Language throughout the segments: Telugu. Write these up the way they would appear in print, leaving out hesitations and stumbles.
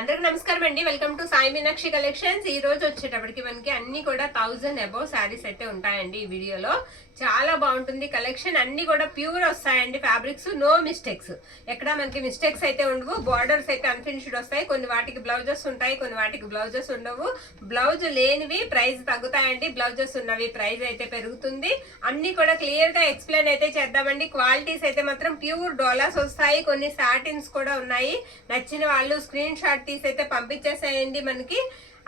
అందరికి నమస్కారం అండి. Welcome to Sai Meenakshi collections. ఈ రోజు వచ్చేటప్పటికి మనకి అన్ని కూడా 1000 అబౌవ్ శారీస్ అయితే ఉంటాయండి. ఈ వీడియోలో చాలా బాగుంటుంది కలెక్షన్. అన్ని కూడా ప్యూర్ వస్తాయండి ఫ్యాబ్రిక్స్, నో మిస్టేక్స్. ఎక్కడ మనకి మిస్టేక్స్ అయితే ఉండవు. బార్డర్స్ అయితే అన్ఫినిష్డ్ వస్తాయి. కొన్ని వాటికి బ్లౌజెస్ ఉంటాయి, కొన్ని వాటికి బ్లౌజెస్ ఉండవు. బ్లౌజ్ లేనివి ప్రైస్ తగ్గుతాయండి, బ్లౌజెస్ ఉన్నవి ప్రైస్ అయితే పెరుగుతుంది. అన్ని కూడా క్లియర్ గా ఎక్స్ప్లెయిన్ అయితే చేద్దామండి. క్వాలిటీస్ అయితే మాత్రం ప్యూర్ డోలాస్ వస్తాయి, కొన్ని సాటిన్స్ కూడా ఉన్నాయి. నచ్చిన వాళ్ళు స్క్రీన్ షాట్ తీసి అయితే పంపించేసేయండి. మనకి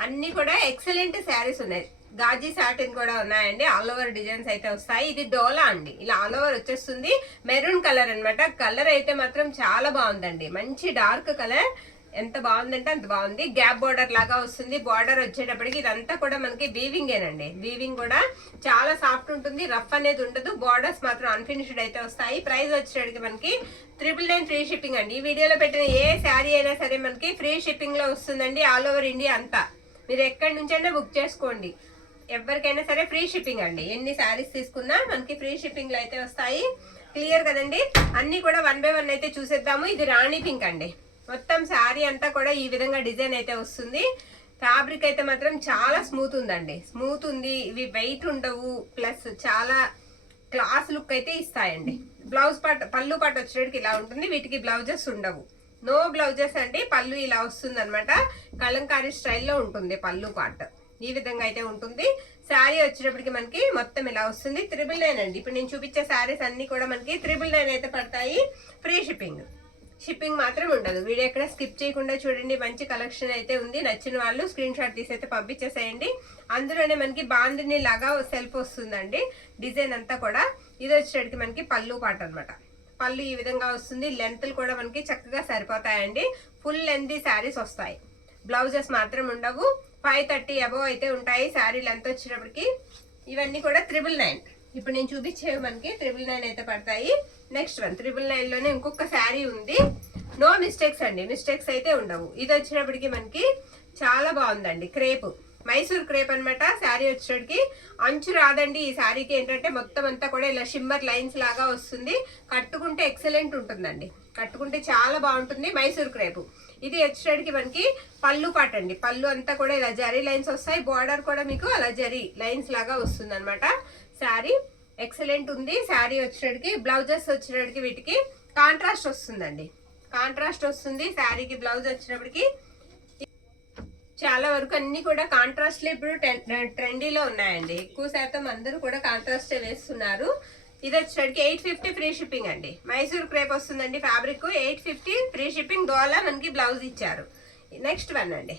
అన్ని కూడా ఎక్సలెంట్ శారీస్ ఉన్నాయి. గాజీ సాటిన్ కూడా ఉన్నాయండి. ఆల్ ఓవర్ డిజైన్స్ అయితే వస్తాయి. ఇది డోలా అండి, ఇలా ఆల్ ఓవర్ వచ్చేస్తుంది. మెరూన్ కలర్ అన్నమాట. కలర్ అయితే మాత్రం చాలా బాగుందండి, మంచి డార్క్ కలర్. ఎంత బాగుందంటే అంత బాగుంది. గ్యాప్ బార్డర్ లాగా వస్తుంది. బార్డర్ వచ్చేటప్పటికి ఇదంతా కూడా మనకి వీవింగ్ ఏనండి. వీవింగ్ కూడా చాలా సాఫ్ట్ ఉంటుంది, రఫ్ అనేది ఉండదు. బార్డర్స్ మాత్రం అన్ఫినిష్డ్ అయితే వస్తాయి. ప్రైస్ వచ్చేటప్పటికి మనకి 999 ఫ్రీ షిప్పింగ్ అండి. ఈ వీడియోలో పెట్టిన ఏ శారీ అయినా సరే మనకి ఫ్రీ షిప్పింగ్ లో వస్తుందండి. ఆల్ ఓవర్ ఇండియా అంతా మీరు ఎక్కడి నుంచైనా బుక్ చేసుకోండి. ఎవరికైనా సరే ఫ్రీ షిప్పింగ్ అండి. ఎన్ని శారీస్ తీసుకున్నా మనకి ఫ్రీ షిప్పింగ్ లో అయితే వస్తాయి. క్లియర్ కదండి. అన్ని కూడా 1 బై 1 అయితే చూసేద్దాము. ఇది రాణి పింక్ అండి. మొత్తం శారీ అంతా కూడా ఈ విధంగా డిజైన్ అయితే వస్తుంది. ఫ్యాబ్రిక్ అయితే మాత్రం చాలా స్మూత్ ఉందండి, స్మూత్ ఉంది. ఇవి వెయిట్ ఉండవు, ప్లస్ చాలా క్లాస్ లుక్ అయితే ఇస్తాయండి. బ్లౌజ్ పార్ట్, పళ్ళు పార్ట్ వచ్చేటికి ఇలా ఉంటుంది. వీటికి బ్లౌజెస్ ఉండవు, నో బ్లౌజెస్ అండి. పళ్ళు ఇలా వస్తుంది అనమాట. కలంకారీ స్టైల్లో ఉంటుంది పళ్ళు పార్ట్. ఈ విధంగా అయితే ఉంటుంది. శారీ వచ్చేటప్పటికి మనకి మొత్తం ఇలా వస్తుంది. 999 అండి. ఇప్పుడు నేను చూపించే శారీస్ అన్ని కూడా మనకి 999 అయితే పడతాయి. Free shipping. షిప్పింగ్ మాత్రం ఉండదు. వీడియో ఎక్కడ స్కిప్ చేయకుండా చూడండి. మంచి కలెక్షన్ అయితే ఉంది. నచ్చిన వాళ్ళు స్క్రీన్ షాట్ తీసి అయితే పంపించేసేయండి. అందులోనే మనకి బాందిని లాగా సెల్ఫ్ వస్తుందండి డిజైన్ అంతా కూడా. ఇది వచ్చేటికి మనకి పళ్ళు పాట అనమాట. పళ్ళు ఈ విధంగా వస్తుంది. లెంత్లు కూడా మనకి చక్కగా సరిపోతాయండి. ఫుల్ లెంత్ శారీస్ వస్తాయి. బ్లౌజెస్ మాత్రం ఉండవు. 530 అబౌవ్ అయితే ఉంటాయి శారీ లెంత్ వచ్చేటప్పటికి. ఇవన్నీ కూడా 999. ఇప్పుడు నేను చూపించేవి మనకి 999 అయితే పడతాయి. నెక్స్ట్ వన్ 999 లోనే ఇంకొక శారీ ఉంది. నో మిస్టేక్స్ అండి, మిస్టేక్స్ అయితే ఉండవు. ఇది వచ్చేటప్పటికి మనకి చాలా బాగుందండి. క్రేప్, మైసూర్ క్రేప్ అనమాట. శారీ వచ్చేటికి అంచు రాదండి. ఈ శారీకి ఏంటంటే మొత్తం అంతా కూడా ఇలా షిమ్మర్ లైన్స్ లాగా వస్తుంది. కట్టుకుంటే ఎక్సలెంట్ ఉంటుందండి, కట్టుకుంటే చాలా బాగుంటుంది. మైసూర్ క్రేప్. ఇది వచ్చేటికి మనకి పళ్ళు పాట అండి. పళ్ళు అంతా కూడా ఇలా జరీ లైన్స్ వస్తాయి. బార్డర్ కూడా మీకు అలా జరీ లైన్స్ లాగా వస్తుంది అనమాట. శారీ ఎక్సలెంట్ ఉంది. శారీ వచ్చేటికి బ్లౌజెస్ వచ్చేటికి వీటికి కాంట్రాస్ట్ వస్తుందండి, కాంట్రాస్ట్ వస్తుంది. శారీకి బ్లౌజ్ వచ్చినప్పటికి చాలా వరకు అన్ని కూడా కాంట్రాస్ట్ ఇప్పుడు ట్రెండీలో ఉన్నాయండి. ఎక్కువ శాతం అందరూ కూడా కాంట్రాస్టే వేస్తున్నారు. ఇది వచ్చేటికి 850 ఫ్రీ షిప్పింగ్ అండి. మైసూర్ క్రేప్ వస్తుందండి ఫ్యాబ్రిక్. 850 free shipping. డోలా మనకి బ్లౌజ్ ఇచ్చారు. నెక్స్ట్ వన్ అండి.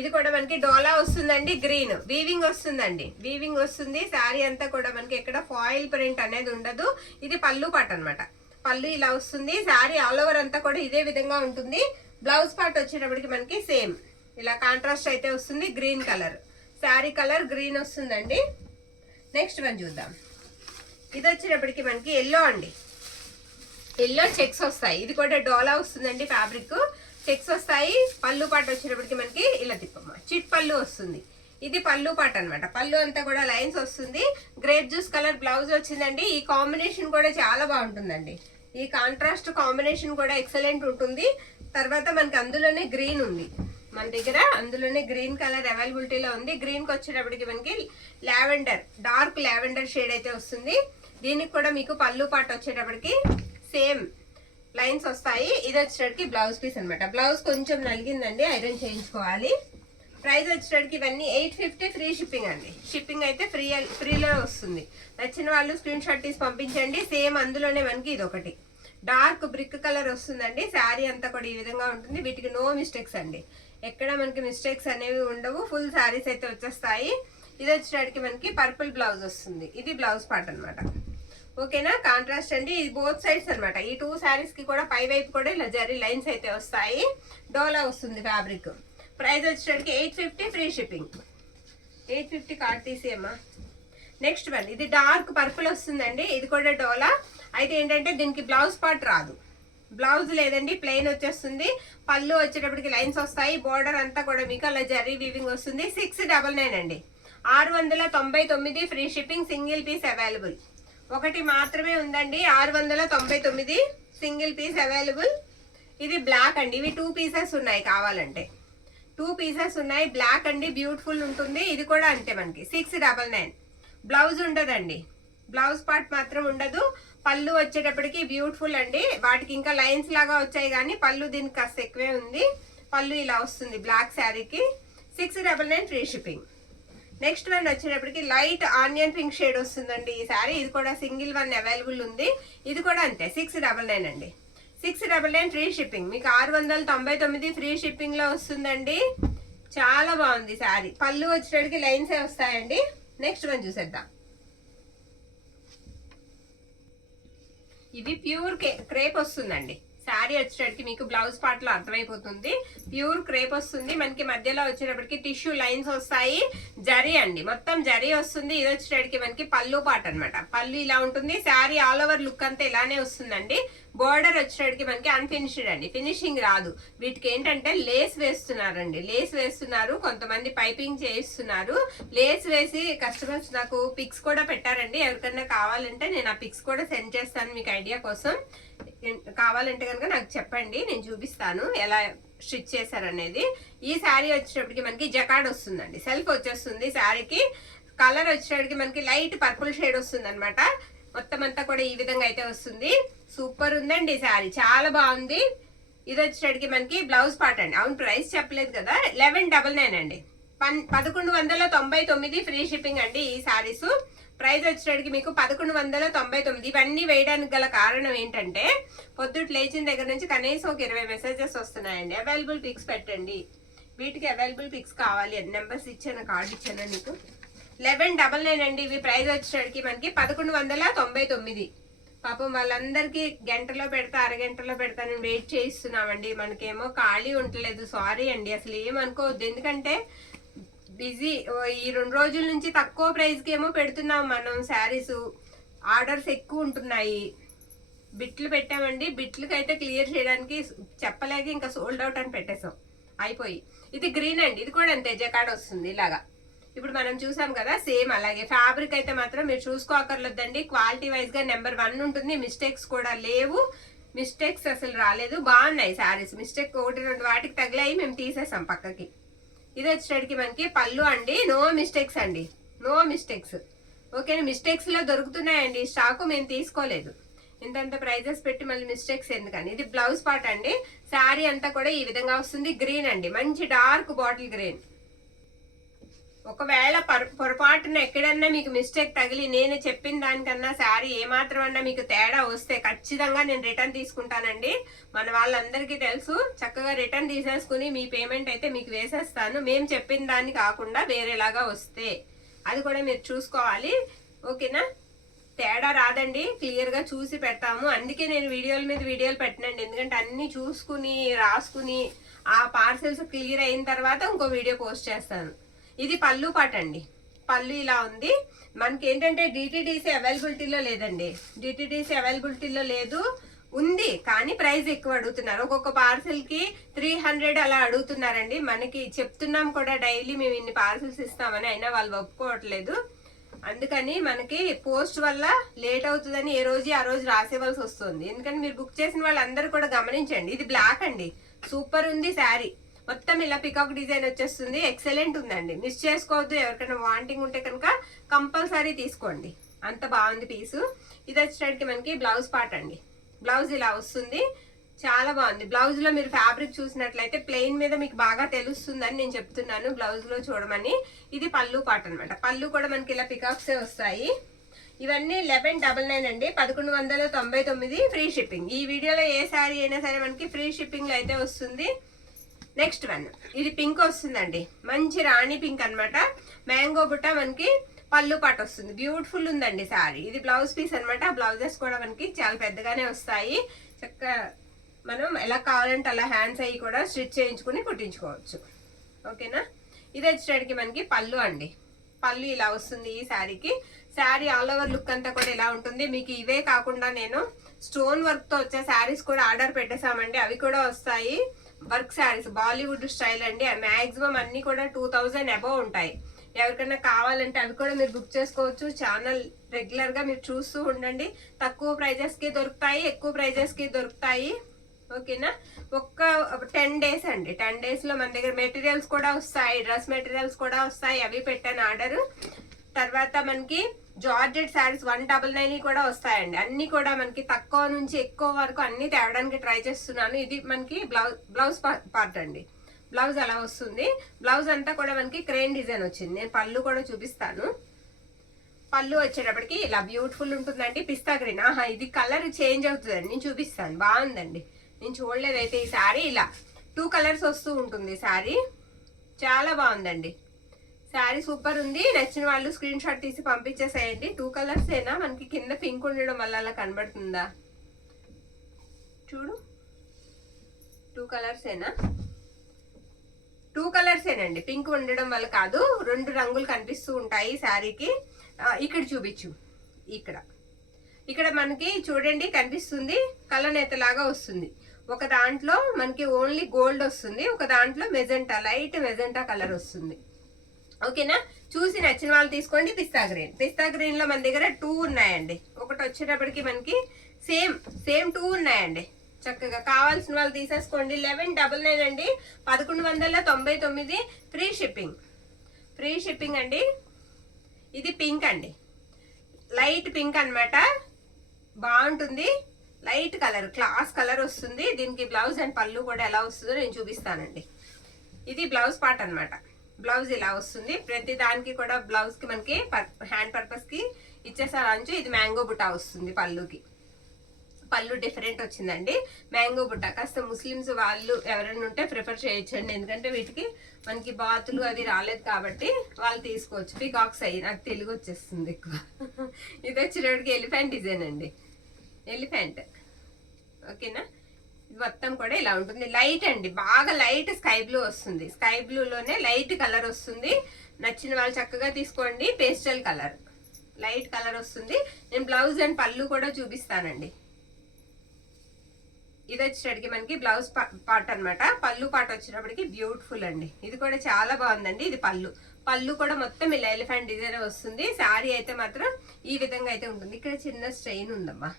ఇది కూడా మనకి డోలా వస్తుందండి. గ్రీన్ వీవింగ్ వస్తుందండి, వీవింగ్ వస్తుంది. శారీ అంతా కూడా మనకి ఎక్కడ ఫాయిల్ ప్రింట్ అనేది ఉండదు. ఇది పళ్ళు పాట అనమాట. పళ్ళు ఇలా వస్తుంది. శారీ ఆల్ ఓవర్ అంతా కూడా ఇదే విధంగా ఉంటుంది. బ్లౌజ్ పార్ట్ వచ్చేటప్పటికి మనకి సేమ్ ఇలా కాంట్రాస్ట్ అయితే వస్తుంది. Green colour, sari colour green వస్తుందండి. నెక్స్ట్ వన్ చూద్దాం. ఇది వచ్చేటప్పటికి మనకి ఎల్లో అండి. ఎల్లో చెక్స్ వస్తాయి. ఇది కూడా డోలా వస్తుందండి ఫ్యాబ్రిక్. చెక్స్ వస్తాయి. పళ్ళు పాట వచ్చేటప్పటికి మనకి ఇలా తిప్పమ్మ చిట్ పళ్ళు వస్తుంది. ఇది పళ్ళు పాట అనమాట. పళ్ళు అంతా కూడా లైన్స్ వస్తుంది. గ్రేప్ జ్యూస్ కలర్ బ్లౌజ్ వచ్చిందండి. ఈ కాంబినేషన్ కూడా చాలా బాగుంటుందండి. ఈ కాంట్రాస్ట్ కాంబినేషన్ కూడా ఎక్సలెంట్ ఉంటుంది. తర్వాత మనకి అందులోనే గ్రీన్ ఉంది మన దగ్గర. అందులోనే గ్రీన్ కలర్ అవైలబిలిటీలో ఉంది. గ్రీన్ కి వచ్చేటప్పటికి మనకి లావెండర్, డార్క్ లావెండర్ షేడ్ అయితే వస్తుంది. దీనికి కూడా మీకు పళ్ళు పాట వచ్చేటప్పటికి సేమ్ లైన్స్ వస్తాయి. ఇది వచ్చేటప్పటికి బ్లౌజ్ పీస్ అనమాట. బ్లౌజ్ కొంచెం నలిగిందండి, ఐరన్ చేయించుకోవాలి. ప్రైస్ వచ్చేటప్పటికి ఇవన్నీ 850 ఫ్రీ షిప్పింగ్ అండి. షిప్పింగ్ అయితే ఫ్రీలో వస్తుంది. నచ్చిన వాళ్ళు స్క్రీన్ షాట్ తీసి పంపించండి. సేమ్ అందులోనే మనకి ఇది ఒకటి డార్క్ బ్రిక్ కలర్ వస్తుందండి. శారీ అంతా కూడా ఈ విధంగా ఉంటుంది. వీటికి నో మిస్టేక్స్ అండి, ఎక్కడ మనకి మిస్టేక్స్ అనేవి ఉండవు. ఫుల్ శారీస్ అయితే వచ్చేస్తాయి. ఇది వచ్చేటప్పటికి మనకి పర్పుల్ బ్లౌజ్ వస్తుంది. ఇది బ్లౌజ్ పార్ట్ అనమాట. ఓకేనా. కాంట్రాస్ట్ అండి. ఇది బోత్ సైడ్స్ అనమాట. ఈ 2 శారీస్ కి కూడా పై వైపు కూడా ఇలా జరీ లైన్స్ అయితే వస్తాయి. డోలా వస్తుంది ఫ్యాబ్రిక్. ప్రైస్ వచ్చేటప్పటికి 850 ఫ్రీ షిప్పింగ్. 850 కార్డ్ తీసేయమ్మా. నెక్స్ట్ వన్ ఇది డార్క్ పర్పుల్ వస్తుందండి. ఇది కూడా డోలా. అయితే ఏంటంటే దీనికి బ్లౌజ్ పార్ట్ రాదు, బ్లౌజ్ లేదండి, ప్లెయిన్ వచ్చేస్తుంది. పళ్ళు వచ్చేటప్పటికి లైన్స్ వస్తాయి. బోర్డర్ అంతా కూడా మీకు అలా జరీ వీవింగ్ వస్తుంది. 699 అండి. 699 free shipping. Single piece available. ఒకటి మాత్రమే ఉందండి. 699 సింగిల్ పీస్ అవైలబుల్. ఇది బ్లాక్ అండి. ఇవి 2 పీసెస్ ఉన్నాయి, కావాలంటే 2 పీసెస్ ఉన్నాయి. బ్లాక్ అండి, బ్యూటిఫుల్ ఉంటుంది. ఇది కూడా అంతే మనకి 699. బ్లౌజ్ ఉండదండి, బ్లౌజ్ పార్ట్ మాత్రం ఉండదు. పళ్ళు వచ్చేటప్పటికి బ్యూటిఫుల్ అండి. వాటికి ఇంకా లైన్స్ లాగా వచ్చాయి కానీ పళ్ళు దీనికి కాస్త ఎక్కువే ఉంది. పళ్ళు ఇలా వస్తుంది బ్లాక్ శారీకి. 699 ఫ్రీ షిప్పింగ్. నెక్స్ట్ వన్ వచ్చేటప్పటికి లైట్ ఆనియన్ పింక్ షేడ్ వస్తుందండి ఈ శారీ. ఇది కూడా సింగిల్ వన్ అవైలబుల్ ఉంది. ఇది కూడా అంతే 699 అండి. 699 ఫ్రీ షిప్పింగ్. మీకు 699 ఫ్రీ షిప్పింగ్ లో వస్తుందండి. చాలా బాగుంది శారీ. పళ్ళు వచ్చేటప్పటికి లైన్స్ వస్తాయండి. నెక్స్ట్ వన్ చూసేద్దాం. ఇది ప్యూర్ క్రేప్ వస్తుందండి శారీ. వచ్చేటప్పటికి మీకు బ్లౌజ్ పార్ట్ లో అర్థమైపోతుంది. ప్యూర్ క్రేప్ వస్తుంది. మనకి మధ్యలో వచ్చేటప్పటికి టిష్యూ లైన్స్ వస్తాయి. జరీ అండి, మొత్తం జరీ వస్తుంది. ఇది వచ్చేటప్పటికి మనకి పళ్ళు పార్ట్ అనమాట. పళ్ళు ఇలా ఉంటుంది. శారీ ఆల్ ఓవర్ లుక్ అంతా ఇలానే వస్తుందండి. బోర్డర్ వచ్చేటప్పటికి మనకి అన్ఫినిష్డ్ అండి, ఫినిషింగ్ రాదు. వీటికి ఏంటంటే లేస్ వేస్తున్నారండి, లేస్ వేస్తున్నారు. కొంతమంది పైపింగ్ చేయిస్తున్నారు. లేస్ వేసి కస్టమర్స్ నాకు పిక్స్ కూడా పెట్టారండి. ఎవరికన్నా కావాలంటే నేను ఆ పిక్స్ కూడా సెండ్ చేస్తాను మీకు ఐడియా కోసం. కావాలంటే కనుక నాకు చెప్పండి, నేను చూపిస్తాను ఎలా స్టిచ్ చేశారనేది. ఈ శారీ వచ్చేటప్పటికి మనకి జకాడ్ వస్తుందండి. సెల్ఫ్ వచ్చేస్తుంది శారీకి. కలర్ వచ్చేటప్పటికి మనకి లైట్ పర్పుల్ షేడ్ వస్తుంది అనమాట. మొత్తం అంతా కూడా ఈ విధంగా అయితే వస్తుంది. సూపర్ ఉందండి శారీ, చాలా బాగుంది. ఇది వచ్చేటప్పటికి మనకి బ్లౌజ్ పార్ట్ అండి. అవును, ప్రైస్ చెప్పలేదు కదా. 1199 అండి. 1199 ఫ్రీ షిప్పింగ్ అండి ఈ శారీస్. ప్రైస్ వచ్చేటప్పటికి మీకు 1199. ఇవన్నీ వేయడానికి గల కారణం ఏంటంటే పొద్దుట లేచిన దగ్గర నుంచి కనీసం ఒక 20 మెసేజెస్ వస్తున్నాయండి. అవైలబుల్ పిక్స్ పెట్టండి, వీటికి అవైలబుల్ పిక్స్ కావాలి అని నెంబర్స్ ఇచ్చాను, కార్డు ఇచ్చాను నీకు. 1199 అండి. ఇవి ప్రైస్ వచ్చేటప్పటికి మనకి 1199. పాపం వాళ్ళందరికీ గంటలో పెడతా అరగంటలో పెడతా నేను వెయిట్ చేయిస్తున్నామండి. మనకేమో ఖాళీ ఉండలేదు, సారీ అండి. అసలు ఏమనుకోవద్దు, ఎందుకంటే బిజీ. ఈ 2 రోజుల నుంచి తక్కువ ప్రైస్ కి ఏమో పెడుతున్నాం మనం శారీస్. ఆర్డర్స్ ఎక్కువ ఉంటున్నాయి. బిట్లు పెట్టామండి, బిట్లకి అయితే క్లియర్ చేయడానికి చెప్పలేక ఇంకా సోల్డ్ అవుట్ అని పెట్టేసాం, అయిపోయి. ఇది గ్రీన్ అండి. ఇది కూడా అంతే జకాడ్ వస్తుంది ఇలాగా. ఇప్పుడు మనం చూసాం కదా, సేమ్ అలాగే. ఫ్యాబ్రిక్ అయితే మాత్రం మీరు చూసుకోకర్లేదండి. క్వాలిటీ వైజ్ గా నెంబర్ 1 ఉంటుంది. మిస్టేక్స్ కూడా లేవు, మిస్టేక్స్ అసలు రాలేదు. బాగున్నాయి శారీస్. మిస్టేక్ 1-2 వాటికి తగిలాయి, మేము తీసేసాం పక్కకి. ఇది వచ్చేటికి మనకి పళ్ళు అండి. నో మిస్టేక్స్ అండి, నో మిస్టేక్స్. ఓకే, మిస్టేక్స్ లో దొరుకుతున్నాయండి, స్టాకు మేము తీసుకోలేదు. ఇంతంత ప్రైజెస్ పెట్టి మళ్ళీ మిస్టేక్స్ ఎందుకని. ఇది బ్లౌజ్ పార్ట్ అండి. శారీ అంతా కూడా ఈ విధంగా వస్తుంది. గ్రీన్ అండి, మంచి డార్క్ బాటిల్ గ్రీన్. ఒకవేళ పొరపాటున ఎక్కడన్నా మీకు మిస్టేక్ తగిలి నేను చెప్పిన దానికన్నా శారీ ఏమాత్రం అన్నా మీకు తేడా వస్తే ఖచ్చితంగా నేను రిటర్న్ తీసుకుంటానండి. మన వాళ్ళందరికీ తెలుసు. చక్కగా రిటర్న్ తీసేసుకుని మీ పేమెంట్ అయితే మీకు వేసేస్తాను. మేము చెప్పిన దాన్ని కాకుండా వేరేలాగా వస్తే అది కూడా మీరు చూసుకోవాలి. ఓకేనా, తేడా రాదండి, క్లియర్ గా చూసి పెడతాము. అందుకే నేను వీడియోల మీద వీడియోలు పెట్టినండి, ఎందుకంటే అన్ని చూసుకుని రాసుకుని ఆ పార్సెల్స్ క్లియర్ అయిన తర్వాత ఇంకో వీడియో పోస్ట్ చేస్తాను. ఇది పళ్ళు పాట అండి. పళ్ళు ఇలా ఉంది. మనకి ఏంటంటే డిటిడిసి అవైలబిలిటీలో లేదండి, డిటిడిసి అవైలబిలిటీలో లేదు. ఉంది కానీ ప్రైస్ ఎక్కువ అడుగుతున్నారు. ఒక్కొక్క పార్సెల్ కి 300 అలా అడుగుతున్నారండి. మనకి చెప్తున్నాం కూడా డైలీ మేము ఇన్ని పార్సెల్స్ ఇస్తామని, అయినా వాళ్ళు ఒప్పుకోవట్లేదు. అందుకని మనకి పోస్ట్ వల్ల లేట్ అవుతుందని ఏ రోజు ఆ రోజు రాసేవలసి వస్తుంది. ఎందుకంటే మీరు బుక్ చేసిన వాళ్ళందరూ కూడా గమనించండి. ఇది బ్లాక్ అండి, సూపర్ ఉంది శారీ. మొత్తం ఇలా పికాక్ డిజైన్ వచ్చేస్తుంది. ఎక్సలెంట్ ఉందండి, మిస్ చేసుకోవద్దు. ఎవరికైనా వాంటింగ్ ఉంటే కనుక కంపల్సరీ తీసుకోండి, అంత బాగుంది పీసు. ఇది వచ్చేటికి మనకి బ్లౌజ్ పార్ట్ అండి. బ్లౌజ్ ఇలా వస్తుంది, చాలా బాగుంది. బ్లౌజ్ లో మీరు ఫ్యాబ్రిక్ చూసినట్లయితే ప్లెయిన్ మీద మీకు బాగా తెలుస్తుందని నేను చెప్తున్నాను, బ్లౌజ్ లో చూడమని. ఇది పళ్ళు పార్ట్ అనమాట. పళ్ళు కూడా మనకి ఇలా పికాక్సే వస్తాయి. ఇవన్నీ 1199 అండి. 1199 ఫ్రీ షిప్పింగ్. ఈ వీడియోలో ఏ శారీ అయినా సరే మనకి ఫ్రీ షిప్పింగ్ లో అయితే వస్తుంది. నెక్స్ట్ వన్, ఇది పింక్ వస్తుందండి, మంచి రాణి పింక్ అనమాట. మ్యాంగో బుట్ట మనకి పళ్ళు పాటు వస్తుంది. బ్యూటిఫుల్ ఉందండి శారీ. ఇది బ్లౌజ్ పీస్ అనమాట. బ్లౌజెస్ కూడా మనకి చాలా పెద్దగానే వస్తాయి. చక్కగా మనం ఎలా కావాలంటే అలా హ్యాండ్స్ అయ్యి కూడా స్టిచ్ చేయించుకుని కుట్టించుకోవచ్చు. ఓకేనా, ఇది వచ్చేటికి మనకి పళ్ళు అండి. పళ్ళు ఇలా వస్తుంది ఈ శారీకి. శారీ ఆల్ ఓవర్ లుక్ అంతా కూడా ఇలా ఉంటుంది. మీకు ఇవే కాకుండా నేను స్టోన్ వర్క్ తో వచ్చే శారీస్ కూడా ఆర్డర్ పెట్టేసామండి, అవి కూడా వస్తాయి. వర్క్ శారీస్ బాలీవుడ్ స్టైల్ అండి. మాక్సిమం అన్ని కూడా 2000 అబౌవ్ ఉంటాయి. ఎవరికైనా కావాలంటే అవి కూడా మీరు బుక్ చేసుకోవచ్చు. ఛానల్ రెగ్యులర్ గా మీరు చూస్తూ ఉండండి. తక్కువ ప్రైజెస్ కి దొరుకుతాయి, ఎక్కువ ప్రైజెస్ కి దొరుకుతాయి. ఓకేనా. ఒక్క 10 days అండి. 10 days లో మన దగ్గర మెటీరియల్స్ కూడా వస్తాయి, డ్రెస్ మెటీరియల్స్ కూడా వస్తాయి. అవి పెట్టాను ఆర్డర్. తర్వాత మనకి జార్జెట్ శారీస్ 199 కూడా వస్తాయండి. అన్ని కూడా మనకి తక్కువ నుంచి ఎక్కువ వరకు అన్ని తేవడానికి ట్రై చేస్తున్నాను. ఇది మనకి బ్లౌజ్ పార్ట్ అండి. బ్లౌజ్ అలా వస్తుంది. బ్లౌజ్ అంతా కూడా మనకి క్రేన్ డిజైన్ వచ్చింది. నేను పళ్ళు కూడా చూపిస్తాను. పళ్ళు వచ్చేటప్పటికి ఇలా బ్యూటిఫుల్ ఉంటుందండి. పిస్తా గ్రీన్. ఇది కలర్ చేంజ్ అవుతుందండి, నేను చూపిస్తాను. బాగుందండి, నేను చూడలేదైతే ఈ శారీ. ఇలా 2 కలర్స్ వస్తూ ఉంటుంది శారీ. చాలా బాగుందండి శారీ, సూపర్ ఉంది. నచ్చిన వాళ్ళు స్క్రీన్ షాట్ తీసి పంపించేసేయండి. 2 కలర్స్ ఏనా మనకి, కింద పింక్ ఉండడం వల్ల అలా కనబడుతుందా చూడు. 2 కలర్స్ ఏనా? 2 కలర్స్ ఏనండి, పింక్ ఉండడం వల్ల కాదు. 2 రంగులు కనిపిస్తూ ఉంటాయి శారీకి. ఇక్కడ చూపించు. ఇక్కడ మనకి చూడండి కనిపిస్తుంది, కలనేతలాగా వస్తుంది. ఒక దాంట్లో మనకి ఓన్లీ గోల్డ్ వస్తుంది, ఒక దాంట్లో మెజెంటా, లైట్ మెజెంటా కలర్ వస్తుంది. ఓకేనా. చూసి నచ్చిన వాళ్ళు తీసుకోండి. పిస్తా గ్రీన్ లో మన దగ్గర 2 ఉన్నాయండి. ఒకటి వచ్చేటప్పటికి మనకి సేమ్ 2 ఉన్నాయండి. చక్కగా కావాల్సిన వాళ్ళు తీసేసుకోండి. 1199 అండి, 1199. ఫ్రీ షిప్పింగ్ అండి. ఇది పింక్ అండి, లైట్ పింక్ అన్నమాట. బాగుంటుంది, లైట్ కలర్, క్లాస్ కలర్ వస్తుంది. దీనికి బ్లౌజ్ అండ్ పళ్ళు కూడా ఎలా వస్తుందో నేను చూపిస్తానండి. ఇది బ్లౌజ్ పార్ట్ అన్నమాట. బ్లౌజ్ ఇలా వస్తుంది. ప్రతి దానికి కూడా బ్లౌజ్ కి మనకి హ్యాండ్ పర్పస్ కి ఇచ్చేసారు అంచు. ఇది మ్యాంగో బుటా వస్తుంది పళ్ళుకి. పళ్ళు డిఫరెంట్ వచ్చిందండి, మ్యాంగో బుట్ట. కాస్త ముస్లిమ్స్ వాళ్ళు ఎవరైనా ఉంటే ప్రిఫర్ చేయొచ్చండి, ఎందుకంటే వీటికి మనకి బాతులు అది రాలేదు కాబట్టి వాళ్ళు తీసుకోవచ్చు. పికాక్స్ అయ్యి, నాకు తెలుగు వచ్చేస్తుంది ఎక్కువ. ఇది వచ్చేటప్పటికి ఎలిఫెంట్ డిజైన్ అండి, ఎలిఫెంట్. ఓకేనా. ఇది మొత్తం కూడా ఇలా ఉంటుంది. లైట్ అండి, బాగా లైట్ స్కై బ్లూ వస్తుంది. స్కై బ్లూలోనే లైట్ కలర్ వస్తుంది. నచ్చిన వాళ్ళు చక్కగా తీసుకోండి. పేస్టల్ కలర్, లైట్ కలర్ వస్తుంది. నేను బ్లౌజ్ అండ్ పళ్ళు కూడా చూపిస్తానండి. ఇది వచ్చేటప్పటికి మనకి బ్లౌజ్ పార్ట్ అన్నమాట. పళ్ళు పార్ట్ వచ్చేటప్పటికి బ్యూటిఫుల్ అండి. ఇది కూడా చాలా బాగుందండి. ఇది పళ్ళు కూడా మొత్తం ఇలా ఎలిఫెంట్ డిజైన్ వస్తుంది. శారీ అయితే మాత్రం ఈ విధంగా అయితే ఉంటుంది. ఇక్కడ చిన్న స్ట్రెయిన్ ఉందమ్మా.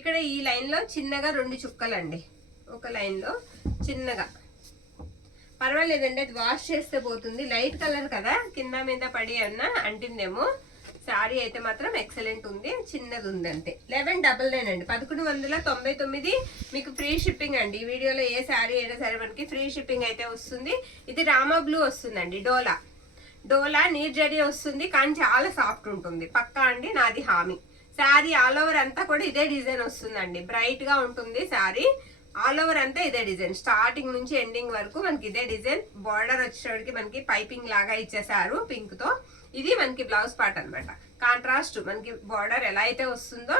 ఇక్కడ ఈ లైన్ లో చిన్నగా 2 చుక్కలండి, ఒక లైన్ లో చిన్నగా. పర్వాలేదండి, అది వాష్ చేస్తే పోతుంది. లైట్ కలర్ కదా, కింద మీద పడి అన్నా అంటిందేమో. శారీ అయితే మాత్రం ఎక్సలెంట్ ఉంది. చిన్నది ఉంది అంతే. 1199 అండి, 1199. మీకు ఫ్రీ షిప్పింగ్ అండి. ఈ వీడియోలో ఏ శారీ అయినా సరే మనకి ఫ్రీ షిప్పింగ్ అయితే వస్తుంది. ఇది రామా బ్లూ వస్తుందండి. డోలా నీర్ జరీ వస్తుంది, కానీ చాలా సాఫ్ట్ ఉంటుంది పక్కా అండి, నాది హామీ. శారీ ఆల్ ఓవర్ అంతా కూడా ఇదే డిజైన్ వస్తుందండి. బ్రైట్ గా ఉంటుంది శారీ. ఆల్ ఓవర్ అంతా ఇదే డిజైన్, స్టార్టింగ్ నుంచి ఎండింగ్ వరకు మనకి ఇదే డిజైన్. బార్డర్ వచ్చేటికి మనకి పైపింగ్ లాగా ఇచ్చేసారు పింక్ తో. ఇది మనకి బ్లౌజ్ పార్ట్ అన్నమాట. కాంట్రాస్ట్ మనకి బార్డర్ ఎలా అయితే వస్తుందో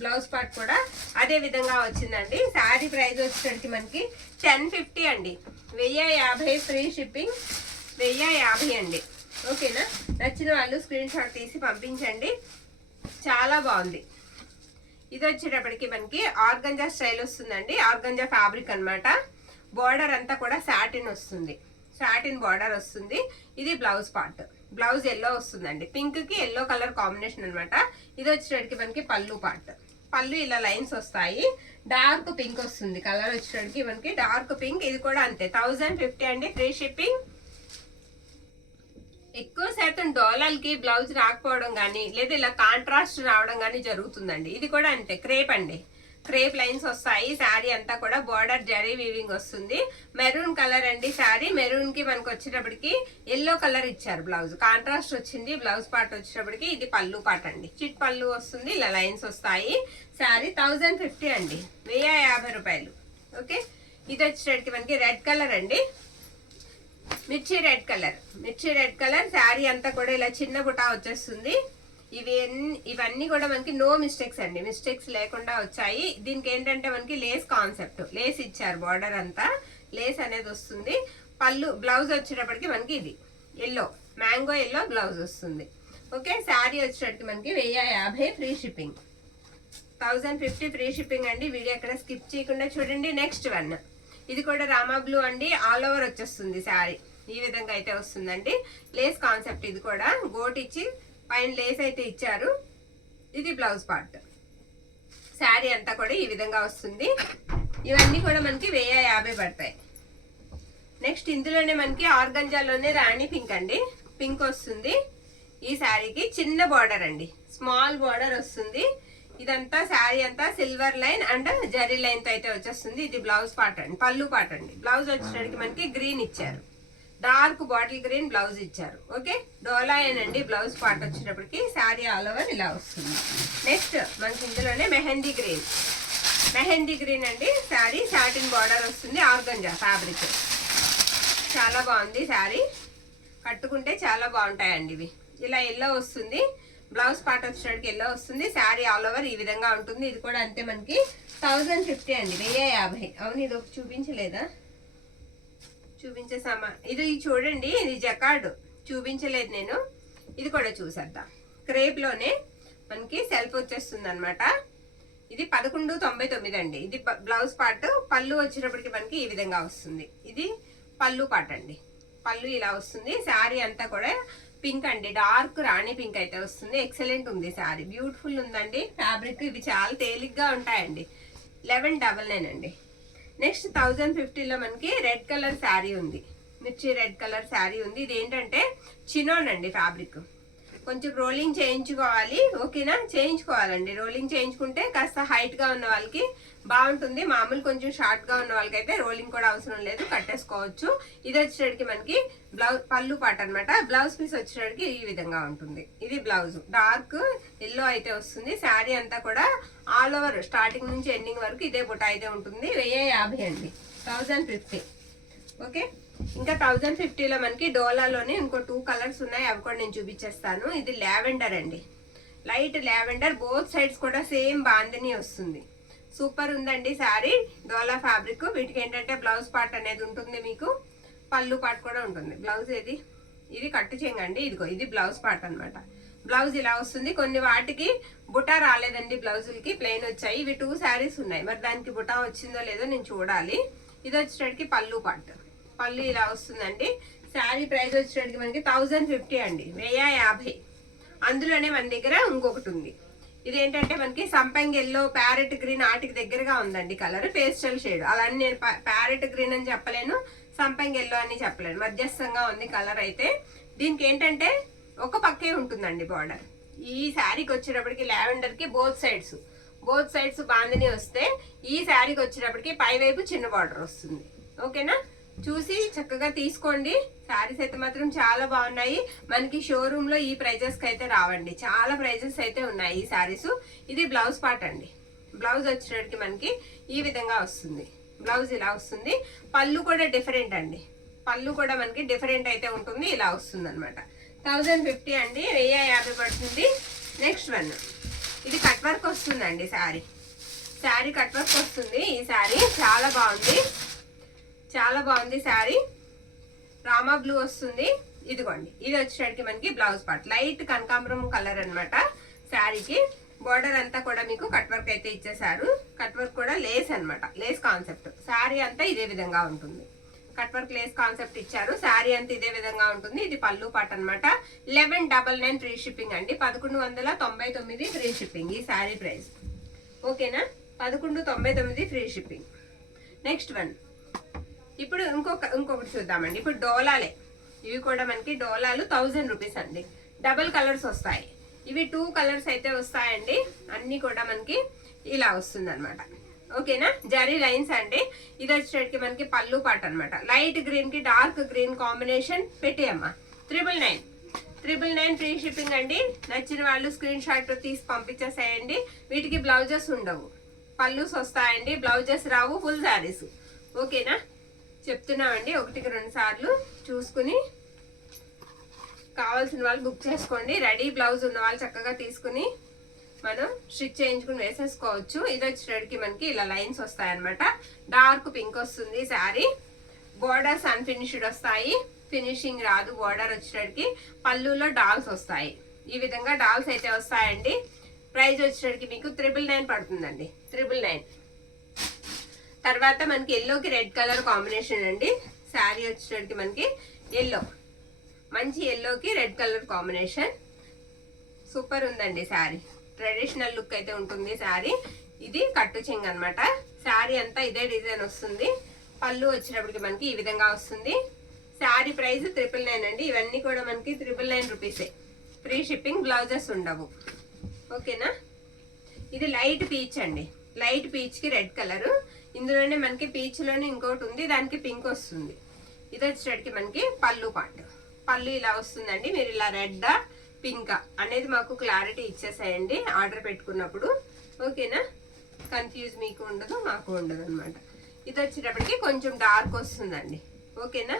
బ్లౌజ్ పార్ట్ కూడా అదే విధంగా వచ్చిందండి. శారీ ప్రైస్ వచ్చేటికి మనకి 1050 అండి, 1050 ఫ్రీ షిప్పింగ్, 1050 అండి. ఓకేనా. నచ్చిన వాళ్ళు స్క్రీన్ షాట్ తీసి పంపించండి. చాలా బాగుంది. ఇది వచ్చేటప్పటికి మనకి ఆర్గంజా స్టైల్ వస్తుందండి. ఆర్గంజా ఫ్యాబ్రిక్ అన్నమాట. బార్డర్ అంతా కూడా సాటిన్ వస్తుంది, సాటిన్ బార్డర్ వస్తుంది. ఇది బ్లౌజ్ పార్ట్. బ్లౌజ్ ఎల్లో వస్తుందండి, పింక్ కి ఎల్లో కలర్ కాంబినేషన్ అన్నమాట. ఇది వచ్చేటప్పటికి మనకి పళ్ళు పార్ట్. పళ్ళు ఇలా లైన్స్ వస్తాయి. డార్క్ పింక్ వస్తుంది కలర్ వచ్చేటప్పటికి మనకి, డార్క్ పింక్. ఇది కూడా అంతే 1050 అండి, ఫ్రీ షిప్పింగ్. ఎక్కువ శాతం డోలాలకి బ్లౌజ్ రాకపోవడం కానీ, లేదా ఇలా కాంట్రాస్ట్ రావడం కానీ జరుగుతుందండి. ఇది కూడా అంతే, క్రేప్ అండి. క్రేప్ లైన్స్ వస్తాయి. శారీ అంతా కూడా బార్డర్ జరీ వీవింగ్ వస్తుంది. మెరూన్ కలర్ అండి శారీ. మెరూన్ కి మనకు వచ్చేటప్పటికి ఎల్లో కలర్ ఇచ్చారు. బ్లౌజ్ కాంట్రాస్ట్ వచ్చింది. బ్లౌజ్ పార్ట్ వచ్చేటప్పటికి ఇది పళ్ళు పార్ట్ అండి. చిట్ పళ్ళు వస్తుంది, ఇలా లైన్స్ వస్తాయి. శారీ 1050 అండి, 1050 రూపాయలు. ఓకే. ఇది వచ్చేటప్పటికి మనకి రెడ్ కలర్ అండి, మిర్చి రెడ్ కలర్. శారీ అంతా కూడా ఇలా చిన్న బుటా వచ్చేస్తుంది. ఇవన్నీ కూడా మనకి నో మిస్టేక్స్ అండి, మిస్టేక్స్ లేకుండా వచ్చాయి. దీనికి ఏంటంటే మనకి లేస్ కాన్సెప్ట్, లేస్ ఇచ్చారు. బార్డర్ అంతా లేస్ అనేది వస్తుంది. పళ్ళు బ్లౌజ్ వచ్చేటప్పటికి మనకి ఇది ఎల్లో, మ్యాంగో ఎల్లో బ్లౌజ్ వస్తుంది. ఓకే. శారీ వచ్చేటప్పటికి మనకి 1050 ఫ్రీ షిప్పింగ్, 1050 ఫ్రీ షిప్పింగ్ అండి. వీడియో ఎక్కడ స్కిప్ చేయకుండా చూడండి. నెక్స్ట్ వన్, ఇది కూడా రామా బ్లూ అండి. ఆల్ ఓవర్ వచ్చేస్తుంది శారీ. ఈ విధంగా అయితే వస్తుందండి. Lay's concept. ఇది కూడా గోట్ ఇచ్చి పైన లేస్ అయితే ఇచ్చారు. ఇది బ్లౌజ్ పార్ట్. శారీ అంతా కూడా ఈ విధంగా వస్తుంది. ఇవన్నీ కూడా మనకి 1050 పడతాయి. నెక్స్ట్ ఇందులోనే మనకి ఆర్గంజాలోనే రాణి పింక్ అండి, పింక్ వస్తుంది. ఈ శారీకి చిన్న బార్డర్ అండి, స్మాల్ బార్డర్ వస్తుంది. ఇదంతా శారీ అంతా silver line and zari line తో అయితే వచ్చేస్తుంది. ఇది బ్లౌజ్ పార్ట్ అండి, పళ్ళు పార్ట్ అండి. బ్లౌజ్ వచ్చేసరికి మనకి గ్రీన్ ఇచ్చారు, డార్క్ బాటిల్ గ్రీన్ బ్లౌజ్ ఇచ్చారు. ఓకే, డోలాయేనండి బ్లౌజ్ పార్ట్ వచ్చేటప్పటికి. శారీ ఆల్ ఓవర్ ఇలా వస్తుంది. నెక్స్ట్ మనకి ఇందులోనే మెహందీ గ్రీన్, మెహందీ గ్రీన్ అండి శారీ. సాటిన్ బార్డర్ వస్తుంది, ఆర్గంజా ఫ్యాబ్రిక్. చాలా బాగుంది శారీ, కట్టుకుంటే చాలా బాగుంటాయండి ఇవి. ఇలా ఎల్లో వస్తుంది, బ్లౌజ్ పార్ట్ వచ్చేటప్పటికి ఎల్లో వస్తుంది. శారీ ఆల్ ఓవర్ ఈ విధంగా ఉంటుంది. ఇది కూడా అంతే మనకి 1050 అండి, 1050. అవును, ఇది ఒకటి చూపించలేదా? చూపించేసామా? ఇది చూడండి, ఇది జకార్డ్ చూపించలేదు నేను. ఇది కూడా చూసేద్దాం. క్రేప్ లోనే మనకి సెల్ఫ్ వచ్చేస్తుంది అనమాట. ఇది 1199 అండి. ఇది బ్లౌజ్ పార్ట్. పళ్ళు వచ్చేటప్పటికి మనకి ఈ విధంగా వస్తుంది. ఇది పళ్ళు పార్ట్ అండి, పళ్ళు ఇలా వస్తుంది. శారీ అంతా కూడా పింక్ అండి, డార్క్ రాణి పింక్ అయితే వస్తుంది. ఎక్సలెంట్ ఉంది శారీ, బ్యూటిఫుల్ ఉందండి ఫ్యాబ్రిక్. ఇవి చాలా తేలిగ్గా ఉంటాయండి. 1199 అండి. నెక్స్ట్ 1050లో మనకి రెడ్ కలర్ శారీ ఉంది, మిర్చి రెడ్ కలర్ శారీ ఉంది. ఇది ఏంటంటే చినోన్ అండి ఫ్యాబ్రిక్. కొంచెం రోలింగ్ చేయించుకోవాలి, ఓకేనా? చేయించుకోవాలండి, రోలింగ్ చేయించుకుంటే కాస్త హైట్ గా ఉన్న వాళ్ళకి బాగుంటుంది. మామూలు కొంచెం షార్ట్ గా ఉన్న వాళ్ళకైతే రోలింగ్ కూడా అవసరం లేదు, కట్టేసుకోవచ్చు. ఇది వచ్చేటికి మనకి బ్లౌజ్ పళ్ళు పాట అనమాట. బ్లౌజ్ పీస్ వచ్చేటికి ఈ విధంగా ఉంటుంది. ఇది బ్లౌజ్ డార్క్ ఎల్లో అయితే వస్తుంది. శారీ అంతా కూడా ఆల్ ఓవర్ స్టార్టింగ్ నుంచి ఎండింగ్ వరకు ఇదే బుట్ట అయితే ఉంటుంది. 1050 అండి, 1050. ఓకే, ఇంకా 1050లో మనకి డోలాలోనే ఇంకో 2 కలర్స్ ఉన్నాయి, అవి కూడా నేను చూపించేస్తాను. ఇది లావెండర్ అండి, లైట్ లావెండర్. బోత్ సైడ్స్ కూడా సేమ్ బాందిని వస్తుంది. సూపర్ ఉందండి శారీ, డోలా ఫ్యాబ్రిక్. వీటికి ఏంటంటే బ్లౌజ్ పార్ట్ అనేది ఉంటుంది, మీకు పళ్ళు పార్ట్ కూడా ఉంటుంది. బ్లౌజ్ ఇది కట్టు చెంగండి. ఇదిగో ఇది బ్లౌజ్ పార్ట్ అనమాట. బ్లౌజ్ ఇలా వస్తుంది. కొన్ని వాటికి బుటా రాలేదండి, బ్లౌజులకి ప్లెయిన్ వచ్చాయి. ఇవి 2 శారీస్ ఉన్నాయి, మరి దానికి బుటా వచ్చిందో లేదో నేను చూడాలి. ఇది వచ్చేటికి పళ్ళు పార్ట్, పళ్ళు ఇలా వస్తుందండి. శారీ ప్రైస్ వచ్చేటికి మనకి 1050 అండి, 1050. అందులోనే మన దగ్గర ఇంకొకటి ఉంది. ఇదేంటంటే మనకి సంపంగి ఎల్లో, ప్యారెట్ గ్రీన్ ఆటికి దగ్గరగా ఉందండి కలర్, పేస్టల్ షేడ్. అలానే నేను ప్యారెట్ గ్రీన్ అని చెప్పలేను, సంపంగి ఎల్లో అని చెప్పలేను, మధ్యస్థంగా ఉంది కలర్ అయితే. దీనికి ఏంటంటే ఒక పక్కే ఉంటుందండి బార్డర్. ఈ శారీకి వచ్చేటప్పటికి లావెండర్ కి బోత్ సైడ్స్ బాందిని వస్తే, ఈ శారీకి వచ్చేటప్పటికి పై వైపు చిన్న బార్డర్ వస్తుంది. ఓకేనా? చూసి చక్కగా తీసుకోండి. శారీస్ అయితే మాత్రం చాలా బాగున్నాయి. మనకి షోరూమ్ లో ఈ ప్రైజెస్ కి అయితే రావండి, చాలా ప్రైజెస్ అయితే ఉన్నాయి ఈ శారీస్. ఇది బ్లౌజ్ పార్ట్ అండి. బ్లౌజ్ వచ్చేటప్పటికి మనకి ఈ విధంగా వస్తుంది. బ్లౌజ్ ఇలా వస్తుంది. పళ్ళు కూడా డిఫరెంట్ అండి, పళ్ళు కూడా మనకి డిఫరెంట్ అయితే ఉంటుంది, ఇలా వస్తుంది అనమాట. 1050 అండి, 1050 పడుతుంది. నెక్స్ట్ వన్, ఇది కట్ వర్క్ వస్తుందండి. శారీ కట్ వర్క్ వస్తుంది. ఈ శారీ చాలా బాగుంది, చాలా బాగుంది శారీ. రామా బ్లూ వస్తుంది. ఇదిగోండి, ఇది వచ్చేటికి మనకి బ్లౌజ్ పార్ట్, లైట్ కనకాంబరం కలర్ అనమాట. శారీకి బోర్డర్ అంతా కూడా మీకు కట్ వర్క్ అయితే ఇచ్చేసారు. కట్ వర్క్ కూడా లేస్ అనమాట, లేస్ కాన్సెప్ట్. శారీ అంతా ఇదే విధంగా ఉంటుంది, కట్ వర్క్ లేస్ కాన్సెప్ట్ ఇచ్చారు. శారీ అంతా ఇదే విధంగా ఉంటుంది. ఇది పళ్ళు పార్ట్ అనమాట. 1199 ఫ్రీ షిప్పింగ్ అండి, 1199 ఫ్రీ షిప్పింగ్ ఈ శారీ ప్రైస్. ఓకేనా? 1199 ఫ్రీ షిప్పింగ్. నెక్స్ట్ వన్, ఇప్పుడు ఇంకొకటి చూద్దామండి. ఇప్పుడు డోలాలే, ఇవి కూడా మనకి డోలాలు 1000 రూపీస్ అండి. డబల్ కలర్స్ వస్తాయి. ఇవి 2 కలర్స్ అయితే వస్తాయండి. అన్ని కూడా మనకి ఇలా వస్తుంది అనమాట. ఓకేనా? జరీ లైన్స్ అండి. ఇది వచ్చేటికి మనకి పళ్ళు పాట అనమాట. లైట్ గ్రీన్ కి డార్క్ గ్రీన్ కాంబినేషన్ పెట్టేయమ్మా. 999 ఫ్రీ షిప్పింగ్ అండి. నచ్చిన వాళ్ళు స్క్రీన్ షాట్ తీసి పంపించేసేయండి. వీటికి బ్లౌజెస్ ఉండవు, పళ్ళుస్ వస్తాయండి, బ్లౌజెస్ రావు, ఫుల్ శారీస్. ఓకేనా? చెప్తున్నామండి, 1కి 2 సార్లు చూసుకుని కావాల్సిన వాళ్ళు బుక్ చేసుకోండి. రెడీ బ్లౌజ్ ఉన్న వాళ్ళు చక్కగా తీసుకుని మనం స్టిచ్ చేయించుకుని వేసేసుకోవచ్చు. ఇది వచ్చేటికి మనకి ఇలా లైన్స్ వస్తాయన్నమాట. డార్క్ పింక్ వస్తుంది శారీ. బోర్డర్స్ అన్ఫినిష్డ్ వస్తాయి, ఫినిషింగ్ రాదు బోర్డర్ వచ్చేటికి. పళ్ళులో డాల్స్ వస్తాయి, ఈ విధంగా డాల్స్ అయితే వస్తాయండి. ప్రైస్ వచ్చేటికి మీకు 999 పడుతుందండి, 999. తర్వాత మనకి ఎల్లోకి రెడ్ కలర్ కాంబినేషన్ అండి. శారీ వచ్చేటికి మనకి ఎల్లో, మంచి ఎల్లోకి రెడ్ కలర్ కాంబినేషన్. సూపర్ ఉందండి శారీ, ట్రెడిషనల్ లుక్ అయితే ఉంటుంది శారీ. ఇది కట్టు చెంగ్ అనమాట. శారీ అంతా ఇదే డిజైన్ వస్తుంది. పళ్ళు వచ్చేటప్పటికి మనకి ఈ విధంగా వస్తుంది. శారీ ప్రైస్ 999 అండి. ఇవన్నీ కూడా మనకి 999 రూపీసే. ఫ్రీ షిప్పింగ్, బ్లౌజెస్ ఉండవు. ఓకేనా. ఇది లైట్ పీచ్ అండి. లైట్ పీచ్ కి రెడ్ కలర్. ఇందులోనే మనకి పీచ్ లోనే ఇంకోటి ఉంది, దానికి పింక్ వస్తుంది. ఇది వచ్చేటప్పటికి మనకి పళ్ళు పార్ట్. పళ్ళు ఇలా వస్తుందండి. మీరు ఇలా రెడ్ పింక్ అనేది మాకు క్లారిటీ ఇచ్చేసాయండి ఆర్డర్ పెట్టుకున్నప్పుడు. ఓకేనా. కన్ఫ్యూజ్ మీకు ఉండదు, మాకు ఉండదు అనమాట. ఇది వచ్చేటప్పటికి కొంచెం డార్క్ వస్తుందండి. ఓకేనా.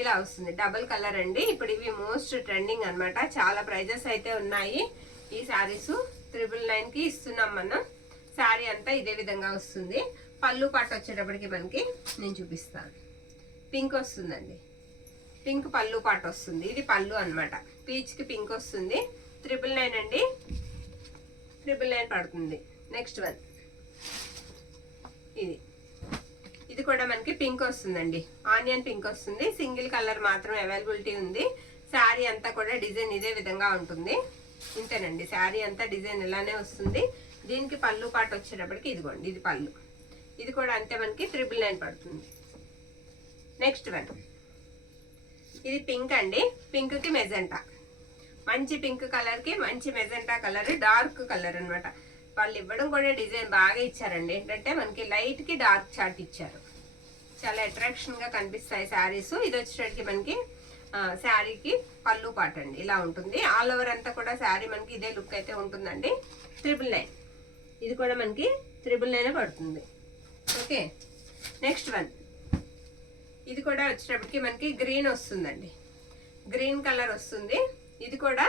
ఇలా వస్తుంది. డబుల్ కలర్ అండి. ఇప్పుడు ఇవి మోస్ట్ ట్రెండింగ్ అనమాట. చాలా ప్రైజెస్ అయితే ఉన్నాయి. ఈ శారీస్ 999 కి ఇస్తున్నాం మనం. శారీ అంతా ఇదే విధంగా వస్తుంది. పళ్ళు పాట వచ్చేటప్పటికి మనకి నేను చూపిస్తాను. పింక్ వస్తుందండి. పింక్ పళ్ళు పాట వస్తుంది. ఇది పళ్ళు అనమాట. పీచ్ కి పింక్ వస్తుంది. 999 అండి. 999 పడుతుంది. నెక్స్ట్ వన్ ఇది కూడా మనకి పింక్ వస్తుందండి. ఆనియన్ పింక్ వస్తుంది. సింగిల్ కలర్ మాత్రం అవైలబిలిటీ ఉంది. శారీ అంతా కూడా డిజైన్ ఇదే విధంగా ఉంటుంది. ఇంతేనండి. శారీ అంతా డిజైన్ ఇలానే వస్తుంది. దీనికి పళ్ళు పాట వచ్చేటప్పటికి ఇదిగోండి, ఇది పళ్ళు. ఇది కూడా అంతే మనకి 999 పడుతుంది. నెక్స్ట్ వన్ ఇది పింక్ అండి. పింక్ కి మెజెంటా. మంచి పింక్ కలర్ కి మంచి మెజెంటా కలర్, డార్క్ కలర్ అనమాట. వాళ్ళు ఇవ్వడం కూడా డిజైన్ బాగా ఇచ్చారండి. ఏంటంటే మనకి లైట్ కి డార్క్ చార్ట్ ఇచ్చారు. చాలా అట్రాక్షన్ గా కనిపిస్తాయి శారీస్. ఇది వచ్చేటప్పటికి మనకి శారీకి పళ్ళు పాట అండి. ఇలా ఉంటుంది. ఆల్ ఓవర్ అంతా కూడా శారీ మనకి ఇదే లుక్ అయితే ఉంటుందండి. 999. ఇది కూడా మనకి 999 పడుతుంది. ఓకే. నెక్స్ట్ వన్ ఇది కూడా వచ్చేటప్పటికి మనకి గ్రీన్ వస్తుందండి. గ్రీన్ కలర్ వస్తుంది. ఇది కూడా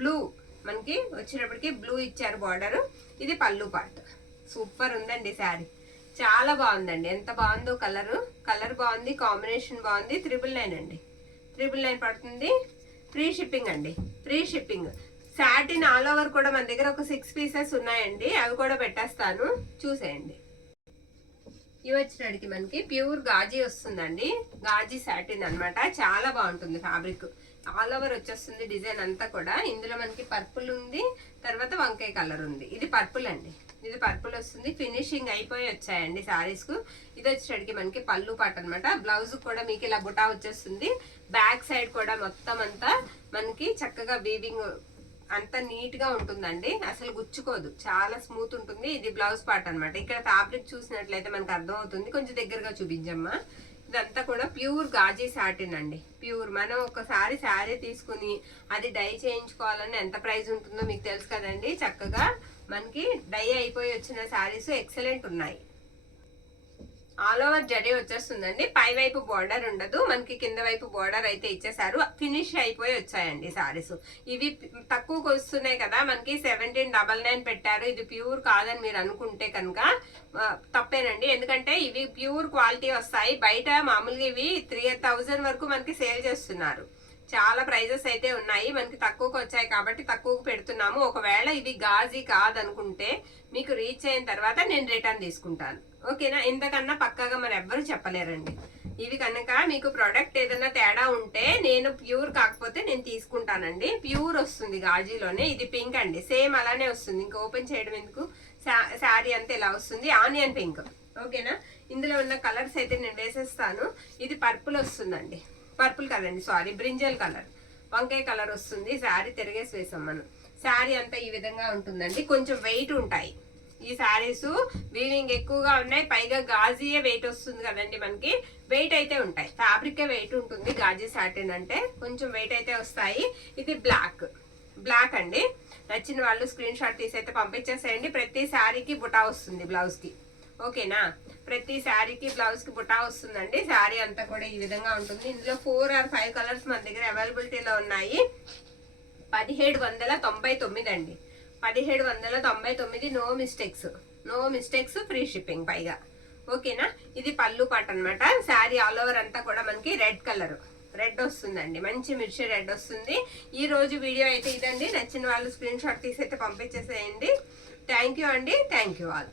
బ్లూ మనకి వచ్చేటప్పటికి బ్లూ ఇచ్చారు బార్డర్. ఇది పళ్ళు పార్ట్. సూపర్ ఉందండి శారీ. చాలా బాగుందండి. ఎంత బాగుందో కలర్. కలర్ బాగుంది, కాంబినేషన్ బాగుంది. 999 అండి. 999 పడుతుంది. ఫ్రీ షిప్పింగ్ అండి. Free shipping. Satin all over కూడా మన దగ్గర ఒక 6 పీసెస్ ఉన్నాయండి. అవి కూడా పెట్టేస్తాను, చూసేయండి. ఇవి వచ్చేటికి మనకి ప్యూర్ గాజీ వస్తుందండి. గాజీ సాటిన్ అన్నమాట. చాలా బాగుంటుంది ఫ్యాబ్రిక్. ఆల్ ఓవర్ వచ్చేస్తుంది డిజైన్ అంతా కూడా. ఇందులో మనకి పర్పుల్ ఉంది, తర్వాత వంకాయ కలర్ ఉంది. ఇది పర్పుల్ అండి. ఇది పర్పుల్ వస్తుంది. ఫినిషింగ్ అయిపోయి వచ్చాయండి సారీస్ కు. ఇది వచ్చేటికి మనకి పళ్ళు పాట అనమాట. బ్లౌజ్ కూడా మీకు ఇలా బుటా వచ్చేస్తుంది. బ్యాక్ సైడ్ కూడా మొత్తం అంతా మనకి చక్కగా వీవింగ్ అంత నీట్ గా ఉంటుందండి. అసలు గుచ్చుకోదు, చాలా స్మూత్ ఉంటుంది. ఇది బ్లౌజ్ పార్ట్ అనమాట. ఇక్కడ ఫ్యాబ్రిక్ చూసినట్లయితే మనకు అర్థం అవుతుంది. కొంచెం దగ్గరగా చూపించమ్మా. ఇదంతా కూడా ప్యూర్ గాజీ సాటిన్ అండి. ప్యూర్. మనం ఒకసారి శారీ తీసుకుని అది డై చేయించుకోవాలని ఎంత ప్రైస్ ఉంటుందో మీకు తెలుసు కదండి. చక్కగా మనకి డై అయిపోయి వచ్చిన శారీస్ ఎక్సలెంట్ ఉన్నాయి. ఆల్ ఓవర్ జరీ వచ్చేస్తుందండి. పై వైపు బోర్డర్ ఉండదు మనకి, కింద వైపు బోర్డర్ అయితే ఇచ్చేసారు. ఫినిష్ అయిపోయి వచ్చాయండి సారీస్. ఇవి తక్కువకి వస్తున్నాయి కదా మనకి. 1799 పెట్టారు. ఇది ప్యూర్ కాదని మీరు అనుకుంటే కనుక తప్పేనండి. ఎందుకంటే ఇవి ప్యూర్ క్వాలిటీ వస్తాయి. బయట మామూలుగా ఇవి 3000 వరకు మనకి సేల్ చేస్తున్నారు. చాలా ప్రైజెస్ అయితే ఉన్నాయి. మనకి తక్కువకి వచ్చాయి కాబట్టి తక్కువకు పెడుతున్నాము. ఒకవేళ ఇవి గాజీ కాదనుకుంటే మీకు రీచ్ అయిన తర్వాత నేను రిటర్న్ తీసుకుంటాను. ఓకేనా. ఇంతకన్నా పక్కాగా మరి ఎవ్వరు చెప్పలేరండి. ఇవి కనుక మీకు ప్రోడక్ట్ ఏదైనా తేడా ఉంటే నేను ప్యూర్ కాకపోతే నేను తీసుకుంటానండి. ప్యూర్ వస్తుంది గాజీలోనే. ఇది పింక్ అండి. సేమ్ అలానే వస్తుంది. ఇంకా ఓపెన్ చేయడం ఎందుకు. శారీ అంతా ఇలా వస్తుంది. Onion pink. ఓకేనా. ఇందులో ఉన్న కలర్స్ అయితే నేను వేసేస్తాను. ఇది పర్పుల్ వస్తుందండి. పర్పుల్ కదండి, సారీ, బ్రింజల్ కలర్, వంకాయ కలర్ వస్తుంది. శారీ తిరిగేసి వేసాం మనం. శారీ అంతా ఈ విధంగా ఉంటుందండి. కొంచెం వెయిట్ ఉంటాయి ఈ శారీస్. వీవింగ్ ఎక్కువగా ఉన్నాయి. పైగా గాజీయే వెయిట్ వస్తుంది కదండి మనకి. వెయిట్ అయితే ఉంటాయి. ఫ్యాబ్రికే వెయిట్ ఉంటుంది. గాజీ సాటిన్ అంటే కొంచెం వెయిట్ అయితే వస్తాయి. ఇది బ్లాక్ అండి. నచ్చిన వాళ్ళు స్క్రీన్ షాట్ తీసి అయితే పంపించేసేయండి. ప్రతి శారీకి బుటా వస్తుంది బ్లౌజ్ కి. ఓకేనా. ప్రతి శారీకి బ్లౌజ్ కి బుటా వస్తుందండి. శారీ అంతా కూడా ఈ విధంగా ఉంటుంది. ఇందులో 4 or 5 కలర్స్ మన దగ్గర అవైలబిలిటీలో ఉన్నాయి. 1799 అండి. 1799. No mistakes. ఫ్రీ షిప్పింగ్ పైగా. ఓకేనా. ఇది పళ్ళు పాట అనమాట. శారీ ఆల్ ఓవర్ అంతా కూడా మనకి రెడ్ వస్తుందండి. మంచి మిర్చి రెడ్ వస్తుంది. ఈ రోజు వీడియో అయితే ఇదండి. నచ్చిన వాళ్ళు స్క్రీన్ షాట్ తీసి అయితే పంపించేసేయండి. థ్యాంక్ యూ అండి. Thank you all.